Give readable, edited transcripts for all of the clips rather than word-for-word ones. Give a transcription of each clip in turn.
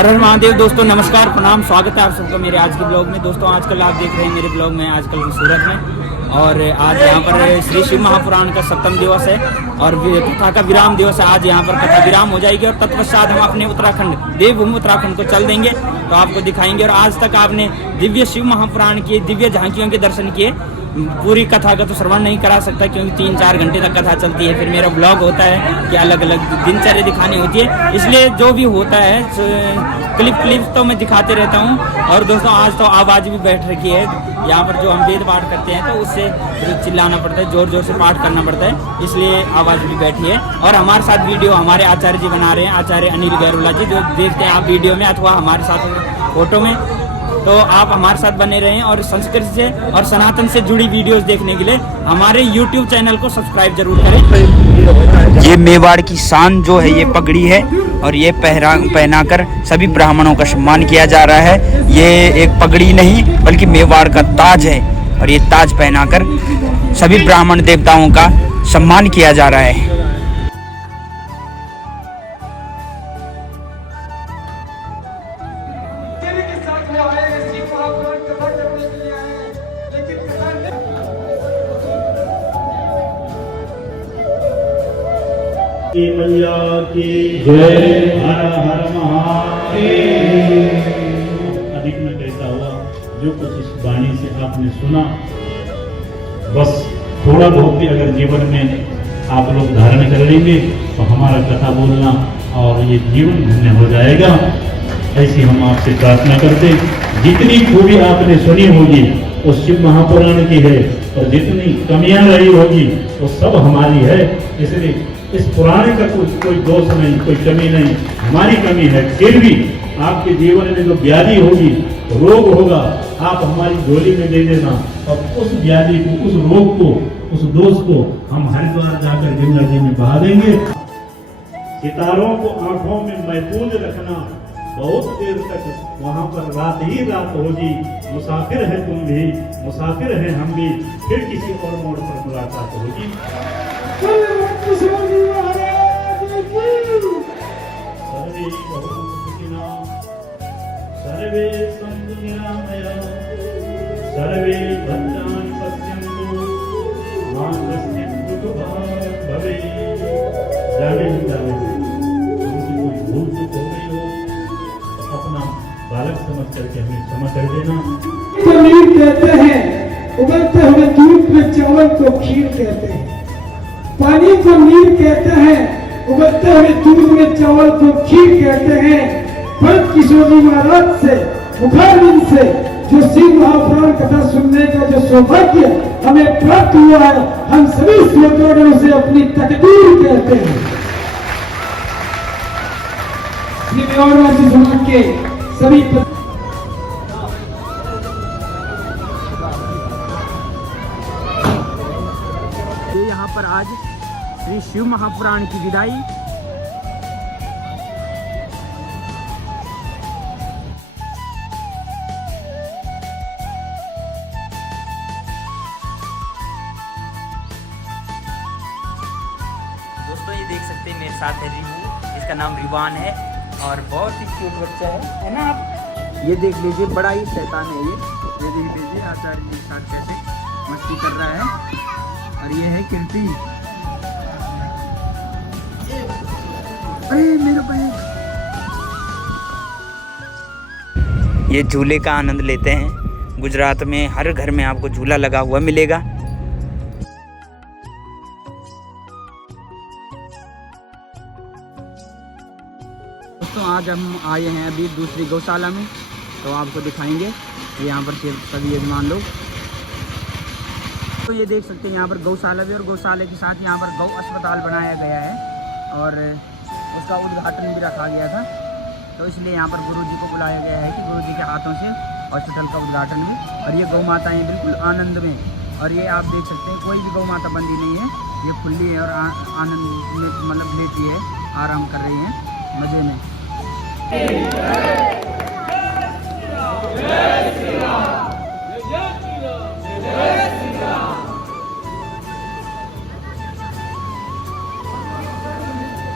हर हर महादेव। दोस्तों नमस्कार, प्रणाम, स्वागत है आप सबका मेरे आज के ब्लॉग में। दोस्तों आजकल आप देख रहे हैं मेरे ब्लॉग में आजकल सूरत में, और आज यहाँ पर श्री शिव महापुराण का 7वां दिवस है और कथा का विराम दिवस है। आज यहाँ पर कथा विराम हो जाएगी और तत्पश्चात हम अपने उत्तराखंड, देवभूमि उत्तराखंड को चल देंगे, तो आपको दिखाएंगे। और आज तक आपने दिव्य शिव महापुराण की दिव्य झांकियों के दर्शन किए, पूरी कथा का तो श्रवण नहीं करा सकता क्योंकि 3-4 घंटे तक कथा चलती है। फिर मेरा ब्लॉग होता है कि अलग अलग दिनचर्या दिखानी होती है, इसलिए जो भी होता है क्लिप तो मैं दिखाते रहता हूँ। और दोस्तों आज तो आवाज़ भी बैठ रखी है, यहाँ पर जो हम वेद पाठ करते हैं तो उससे चिल्लाना पड़ता है, जोर जोर से पाठ करना पड़ता है, इसलिए आवाज़ भी बैठी है। और हमारे साथ वीडियो हमारे आचार्य जी बना रहे हैं, आचार्य अनिल गैरोला जी, जो देखते हैं आप वीडियो में अथवा हमारे साथ फोटो में। तो आप हमारे साथ बने रहें और संस्कृत से और सनातन से जुड़ी वीडियोस देखने के लिए हमारे YouTube चैनल को सब्सक्राइब जरूर करें। ये मेवाड़ की शान जो है ये पगड़ी है और ये पहनाकर सभी ब्राह्मणों का सम्मान किया जा रहा है। ये एक पगड़ी नहीं बल्कि मेवाड़ का ताज है और ये ताज पहनाकर सभी ब्राह्मण देवताओं का सम्मान किया जा रहा है। की मैया की जय। हर हर महादेव। अधिक में कहता हुआ जो कुछ इस वाणी से आपने सुना, बस थोड़ा बहुत भी अगर जीवन में आप लोग धारण कर लेंगे तो हमारा कथा बोलना और ये जीवन धन्य हो जाएगा, ऐसी हम आपसे प्रार्थना करते। जितनी खूबी आपने सुनी होगी वो शिव महापुराण की है और जितनी कमियां रही होगी वो सब हमारी है, इसलिए इस पुराण का कोई दोष नहीं, कोई कमी नहीं, हमारी कमी है। फिर भी आपके जीवन में जो व्याधि होगी, रोग होगा, आप हमारी झोली में दे देना और उस व्याधि को, उस रोग को, उस दोष को हम हरिद्वार जाकर गंगा जी में बहा देंगे। सितारों को आंखों में महफूज रखना, बहुत देर तक वहां पर रात ही रात होगी। मुसाफिर है तुम भी, मुसाफिर है हम भी, फिर किसी और मोड़ पर मुलाकात होगी। सर्वे सन्तु निरामयाः, सर्वे भद्राणि पश्यन्तु, मा कश्चित् दुःखभाग् भवेत्। जाने हमसे कोई भूल चूक हो गई हो तो अपना बालक समझ करके हमें क्षमा कर देना। नीर कहते हैं, उबलते हुए दूध में चावल को खीर कहते हैं। पानी को नीर कहते हैं, उबलते हुए दूध में चावल को खीर कहते हैं। भरत किशोर जी महाराज से मुखारबिंद से जो शिव महापुराण कथा सुनने का जो सौभाग्य हमें प्राप्त हुआ है, हम सभी श्रोतागणों से अपनी तकदीर कहते हैं। समाज के सभी यहाँ पर आज श्री शिव महापुराण की विदाई। दोस्तों ये देख सकते हैं मेरे साथ है रिबू, इसका नाम रिवान है और बहुत ही क्यूट बच्चा है ना आप? ये देख लीजिए, बड़ा ही शैतान है ये देख लीजिए आचार्य जी के साथ कैसे मस्ती कर रहा है। और ये है कीर्ति, अरे मेरे भाई। ये झूले का आनंद लेते हैं। गुजरात में हर घर में आपको झूला लगा हुआ मिलेगा। दोस्तों आज हम आए हैं अभी दूसरी गौशाला में, तो आपको दिखाएंगे यहाँ पर सभी यजमान लोग। तो ये देख सकते हैं यहाँ पर गौशाला भी, और गौशाला के साथ यहाँ पर गौ अस्पताल बनाया गया है और उसका उद्घाटन भी रखा गया था। तो इसलिए यहाँ पर गुरुजी को बुलाया गया है कि गुरुजी के हाथों से हॉस्पिटल का उद्घाटन भी। और ये गौ माताएँ बिल्कुल आनंद में, और ये आप देख सकते हैं कोई भी गौ माता बंदी नहीं है, ये खुली है और आनंद में मतलब लेती है, आराम कर रही है मज़े में।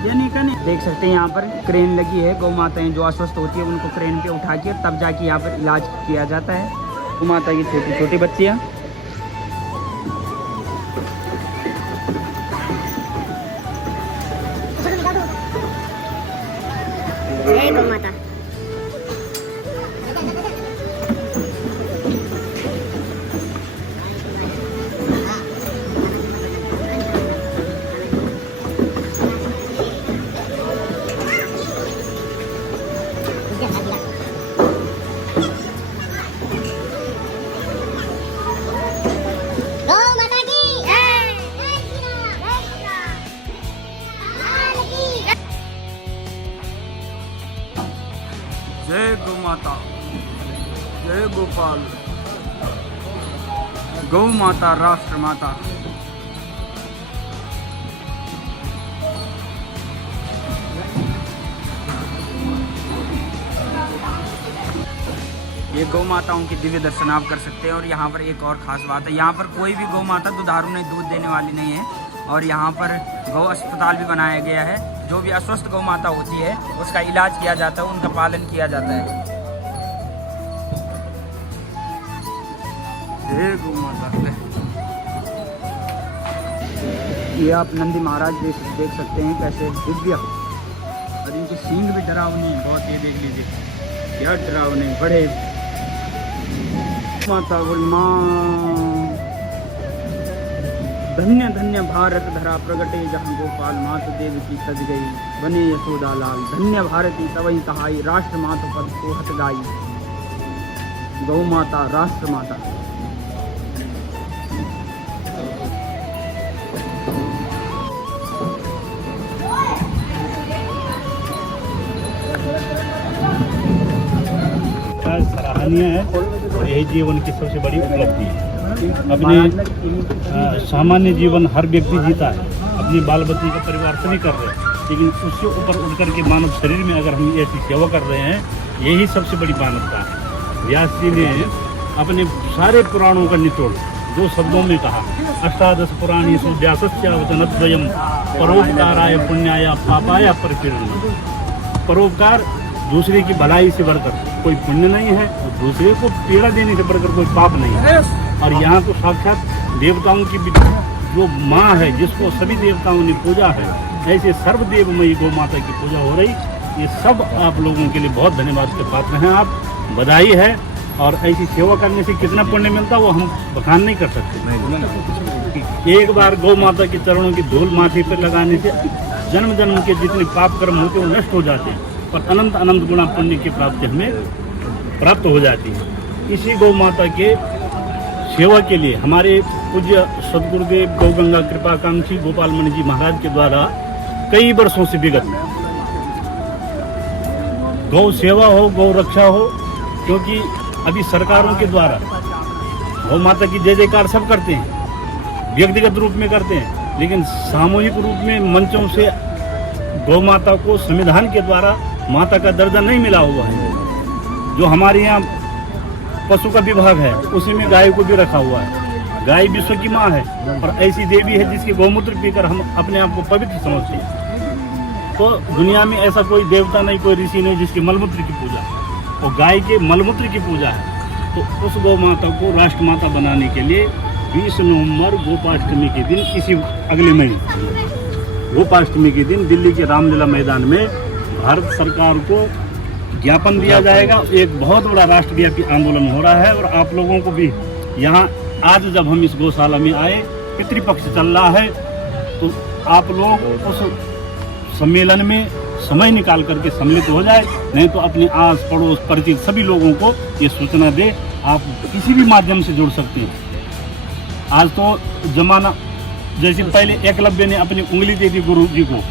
ये नहीं करने देख देख सकते हैं यहाँ पर क्रेन लगी है। गौ माताएं जो अस्वस्थ होती है उनको क्रेन पे उठा के तब जाके यहाँ पर इलाज किया जाता है। गौ माता की छोटी छोटी बच्चियाँ। जय गौ माता। जय गौ माता, जय गोपाल, गौ माता राष्ट्र माता। ये गौ माताओं की दिव्य दर्शन आप कर सकते हैं। और यहाँ पर एक और ख़ास बात है, यहाँ पर कोई भी गौ माता दुधारू नहीं, दूध देने वाली नहीं है। और यहाँ पर गौ अस्पताल भी बनाया गया है। जो भी अस्वस्थ गौ माता होती है उसका इलाज किया जाता है, उनका पालन किया जाता है। जय गौ माता। ये आप नंदी महाराज देख सकते हैं कैसे दिव्य, और इनके सींग भी डरावनी है बहुत। ये देख लीजिए क्या डरावने बड़े। माता बोल माँ। धन्य धन्य भारत धरा प्रगटे जहाँ गोपाल मात देव की सज गई, बने यशोदा लाल। धन्य भारती तवई कहाई, राष्ट्र माता पद को हट गाई। गौ माता राष्ट्र माता। सराहनीय है और यही जीवन की सबसे बड़ी उपलब्धि है। अपने सामान्य जीवन हर व्यक्ति जीता है, अपनी बाल बच्ची का परिवार सभी कर रहे हैं, लेकिन उससे ऊपर उठ करके मानव शरीर में अगर हम ऐसी सेवा कर रहे हैं, यही सबसे बड़ी मानवता है। व्यास जी ने अपने सारे पुराणों का निचोड़ 2 शब्दों में कहा, अष्टादश पुराणेषु व्यासस्य वचनद्वयम् परोपकाराय पुण्याय पापाय परपीडनम्। परोपकार दूसरे की भलाई से बढ़कर कोई पुण्य नहीं है, और दूसरे को पीड़ा देने से बढ़कर कोई पाप नहीं है। और यहाँ तो साक्षात देवताओं की जो माँ है, जिसको सभी देवताओं ने पूजा है, ऐसे सर्वदेवमयी गौ माता की पूजा हो रही। ये सब आप लोगों के लिए बहुत धन्यवाद के पात्र हैं। आप बधाई है। और ऐसी सेवा करने से कितना पुण्य मिलता है वो हम बखान नहीं कर सकते। एक बार गौ माता के चरणों की धूल माथे पर लगाने से जन्म जन्म के जितने पाप कर्म होते हैं वो नष्ट हो जाते हैं, और अनंत अनंत गुणा पुण्य की प्राप्ति हमें प्राप्त हो जाती है। इसी गौ माता के सेवा के लिए हमारे पूज्य सदगुरुदेव गौ गंगा कृपाकांक्षी गोपाल मणि जी महाराज के द्वारा कई वर्षों से विगत गौ सेवा हो, गौ रक्षा हो, क्योंकि अभी सरकारों के द्वारा गौ माता की जय जयकार सब करते हैं, व्यक्तिगत रूप में करते हैं, लेकिन सामूहिक रूप में मंचों से गौ माता को संविधान के द्वारा माता का दर्जा नहीं मिला हुआ है। जो हमारे यहाँ पशु का विभाग है उसी में गाय को भी रखा हुआ है। गाय विश्व की माँ है और ऐसी देवी है जिसके गौमूत्र पीकर हम अपने आप को पवित्र समझते हैं। तो दुनिया में ऐसा कोई देवता नहीं, कोई ऋषि नहीं जिसके मलमूत्र की पूजा, और गाय के मलमूत्र की पूजा है। तो उस गौ माता को राष्ट्र माता बनाने के लिए 20 नवंबर गोपाष्टमी के दिन, इसी अगले महीने गोपाष्टमी के दिन दिल्ली के रामलीला मैदान में भारत सरकार को ज्ञापन दिया जाएगा। एक बहुत बड़ा राष्ट्रव्यापी आंदोलन हो रहा है। और आप लोगों को भी यहाँ आज जब हम इस गौशाला में आए, पितृपक्ष चल रहा है, तो आप लोग उस सम्मेलन में समय निकाल करके सम्मिलित हो जाए, नहीं तो अपने आस पड़ोस परिचित सभी लोगों को ये सूचना दे। आप किसी भी माध्यम से जुड़ सकते हैं। आज तो जमाना, जैसे पहले एकलव्य ने अपनी उंगली दे दी गुरु जी को,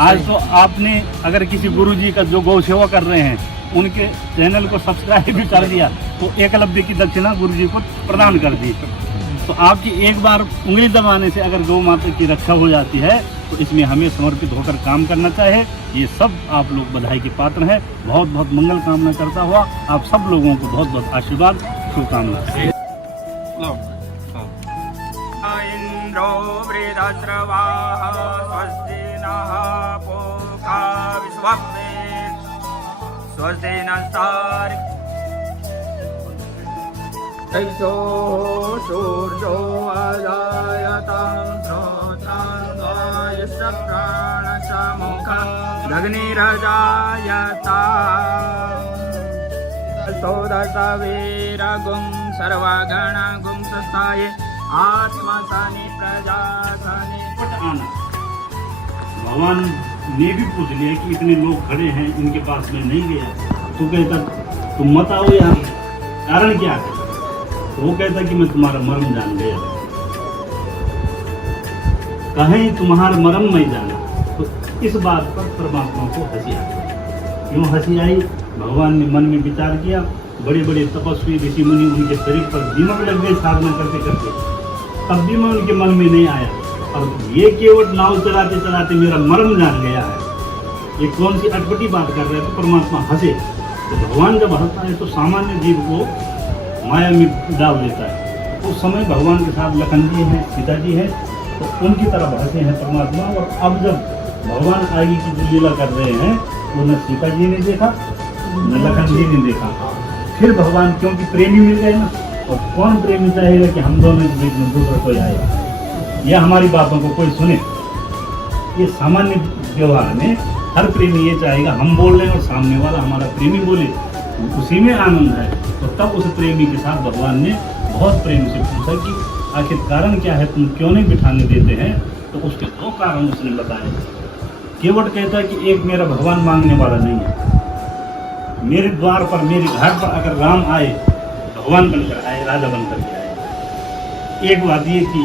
आज तो आपने अगर किसी गुरु जी का जो गौ सेवा कर रहे हैं उनके चैनल को सब्सक्राइब भी कर दिया, तो एकलव्य की दक्षिणा गुरु जी को प्रदान कर दी। तो आपकी एक बार उंगली दबाने से अगर गौ माता की रक्षा हो जाती है, तो इसमें हमें समर्पित होकर काम करना चाहिए। ये सब आप लोग बधाई के पात्र हैं। बहुत बहुत मंगल कामना करता हुआ आप सब लोगों को बहुत बहुत आशीर्वाद, शुभकामना। इंद्रो वृद्धस्रवाः स्वस्ति नः पूषा तथा विश्ववेद स्वस्ति नस्तार तैसो सूर्यो अजायतं श्रोत्राङ्गायश्च प्राणसमुखं अग्निरजायता स्तोदशवीरगुं सर्वगणगुं सस्ताये आत्मसानि प्रजासानि आना। भगवान ने भी पूछ लिया कि इतने लोग खड़े हैं, इनके पास में नहीं गया। तू कहता तुम मत आओ यहाँ, कारण क्या है? तो वो कहता कि मैं तुम्हारा मर्म जान गया। कहीं तुम्हारा मर्म नहीं जाना। तो इस बात पर परमात्मा को हंसी आई। क्यों हंसी आई? भगवान ने मन में विचार किया, बड़े बड़े तपस्वी ऋषि मुनि उनके शरीर पर दीमक लग गए साधना करते करते, तब भी मैं उनके मन में नहीं आया। और ये केवल नाव चलाते चलाते मेरा मर्म जान गया है। ये कौन सी अटपटी बात कर रहे हैं? तो परमात्मा हंसे। तो भगवान जब हंसता है तो सामान्य जीव को माया में डाल देता है। उस समय भगवान के साथ लखन जी हैं, सीता जी हैं, तो उनकी तरफ हंसे हैं परमात्मा। और अब जब भगवान आगे की जो लीला कर रहे हैं वो न सीता जी ने देखा न लखन जी ने देखा। फिर भगवान, क्योंकि प्रेमी मिल गए ना, और कौन प्रेमी चाहेगा कि हम दोनों के बीच में दूसरा कोई आएगा या हमारी बातों को कोई सुने? ये सामान्य व्यवहार में हर प्रेमी ये चाहेगा हम बोल रहे हैं और सामने वाला हमारा प्रेमी बोले, उसी में आनंद है। तो तब उस प्रेमी के साथ भगवान ने बहुत प्रेम से पूछा कि आखिर कारण क्या है, तुम क्यों नहीं बिठाने देते हैं? तो उसके दो कारण उसने बताए। केवट कहता है कि एक मेरा भगवान मांगने वाला नहीं है, मेरे द्वार पर मेरे घर पर अगर राम आए, भगवान बनकर आए, राजा बनकर के आए। एक बात ये थी।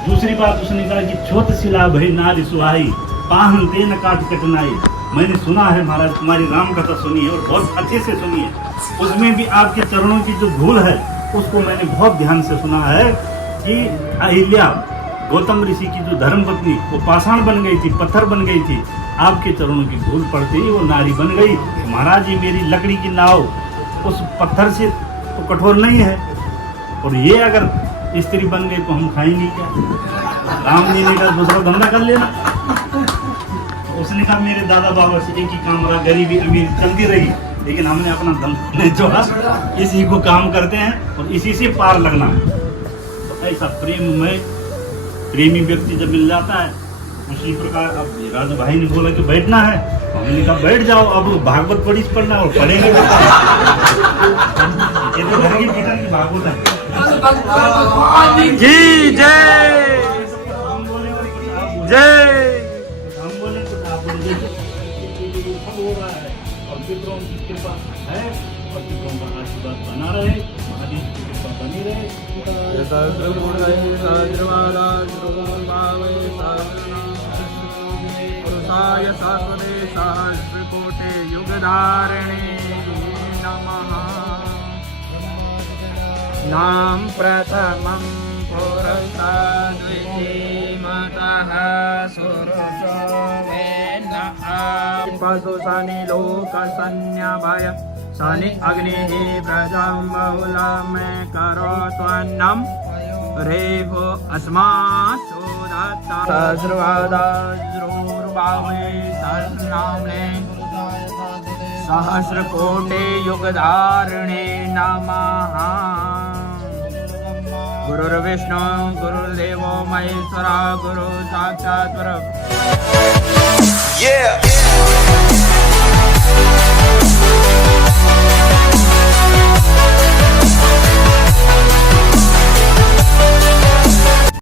दूसरी बात उसने कहा कि छोट शिला भई नारी सुहाई, पाहन तेन काट कटनाई। मैंने सुना है महाराज, तुम्हारी राम कथा सुनी है और बहुत अच्छे से सुनी है। उसमें भी आपके चरणों की जो धूल है उसको मैंने बहुत ध्यान से सुना है कि अहिल्या गौतम ऋषि की जो धर्म पत्नी वो पाषाण बन गई थी, पत्थर बन गई थी। आपके चरणों की धूल पड़ते ही वो नारी बन गई। महाराज जी मेरी लकड़ी की नाव उस पत्थर से तो कठोर नहीं है, और ये अगर स्त्री बन गई तो हम खाएंगे क्या? राम जी ने कहा दूसरा धंधा कर लेना। उसने कहा मेरे दादा बाबा से एक ही काम रहा, गरीबी अमीर चलती रही, लेकिन हमने अपना धंधा जो है इसी को काम करते हैं और इसी से पार लगना है। तो ऐसा प्रेम में प्रेमी व्यक्ति जब मिल जाता है, उसी प्रकार अब राजा भाई ने बोला कि बैठना है, हमने कहा बैठ जाओ। अब भागवत पढ़ी पढ़ना और पढ़ेंगे ये तो घर की पिता की भागवत है। जी जय जय। हम बोले तो आप बोले सब हो रहा है और पितरों की कृपा है और पितरों का आशीर्वाद बना रहे, महादेव की कृपा बनी रहे। सहस्रकोटि युगधारिणे नमः। नाम प्रथमं पुरुषा द्वितीयमतः सुरुषो वेन्नः। पशु सनि लोक सन्यभय सनि अग्निः प्रजं बहुलं करो त्वन्नं रेभो अस्मासु दत्ता। सहस्रवादाज्रोर्बावे सहस्रनाम्ने सहस्रकोटि युगधारिणे नमः। गुरुर्विष्णु गुरुर्देवो महेश्वरा गुरु साक्षात् परब्रह्म।